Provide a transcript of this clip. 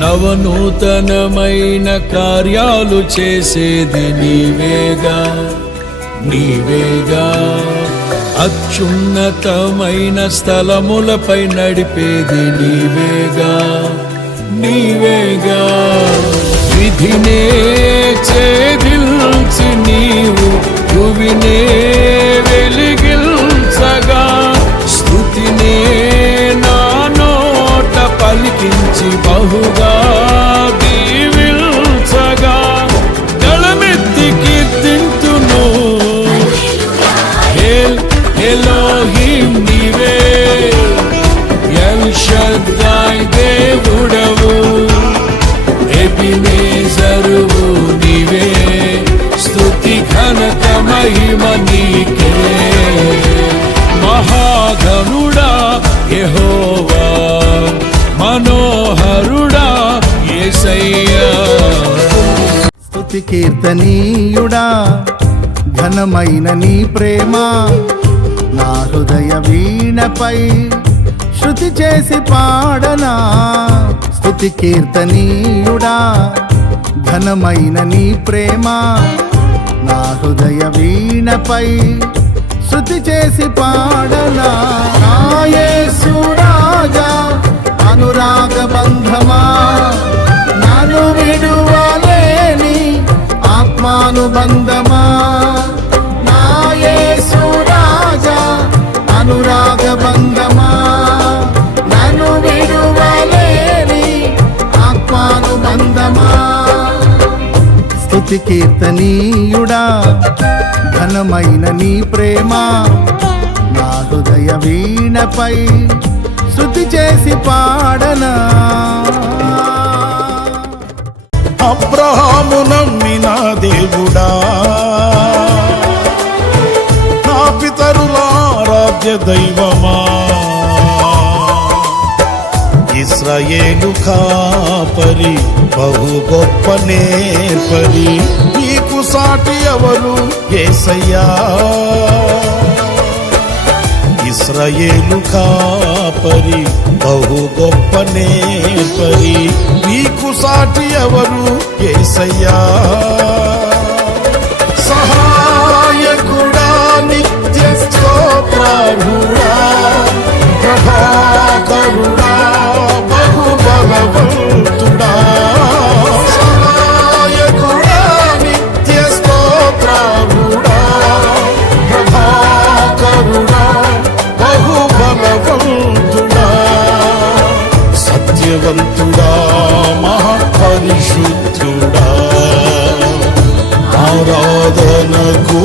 నవనూతనమైన కార్యాలు చేసేది నీవేగా నీవేగా. అత్యున్నతమైన స్థలములపై నడిపేది నీవేగా నీవేగా. విధినే ఛేదించి నీవు భువినే వెలిగించగా, స్తుతినే నా నోట పలికించి బహుగా దీవించగా, గళమెత్తి కీర్తింతును ఎలోహిం నీవే, ఎల్ షద్దై దేవుడవు, ఎబినేజరువు నీవే, స్తుతి ఘనత మహిమ నీకే. మహాఘనుడా యెహోవా, మనోహరుడా యేసయ్యా. స్తుతి కీర్తనీయుడా, ఘనమైన నీ ప్రేమ నా హృదయ వీణపై శృతి చేసి పాడనా. స్తుతి కీర్తనీయుడా, ఘనమైన నీ ప్రేమ నా హృదయ వీణపై శృతి చేసి పాడనా. నా యేసు రాజా అనురాగ బంధమా, నన్ను విడువలేని ఆత్మానుబంధమా. నా యేసు రాజా అనురాగ బంధమా, నన్ను విడువలేని ఆత్మానుబంధమా. స్తుతి కీర్తనీయుడా, ఘనమైన నీ ప్రేమ నా హృదయ వీణపై శృతి చేసి పాడనా. అబ్రహాము నమ్మిన దేవుడా, నా పితరుల ఆరాధ్య దైవమా, ఇశ్రాయేలు కాపరి బహు గొప్ప నేర్పరి, నీకు సాటి ఎవరు యేసయ్యా. ఇశ్రాయేలు కాపరి బహు గొప్ప నేర్పరి, నీకు సాటి ఎవరు యేసయ్యా. సహాయకుడా నిత్య స్తోత్రార్హుడా, ప్రభాకరుడా బహు బలవంతుడా. సహాయకుడా నిత్య స్తోత్రార్హుడా, ప్రభాకరుడా బహు బలవంతుడా. సత్యవంతుడా మహాపరిశుద్ధుడా, ఆరాధనకు